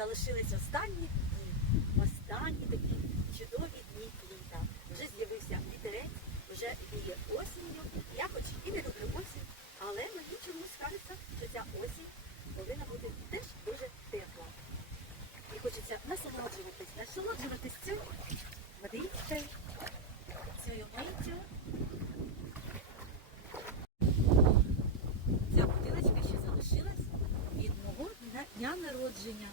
залишились останні дні, останні такі чудові дні літа. Вже з'явився вітерець, вже віє осінню. Я хоч і не люблю осінь, але мені чомусь кажеться, що ця осінь повинна бути теж дуже тепла. І хочеться насолоджуватись, насолоджуватись цю водичкою, цією миттю. Ця бутилочка ще залишилась від мого дня- дня народження.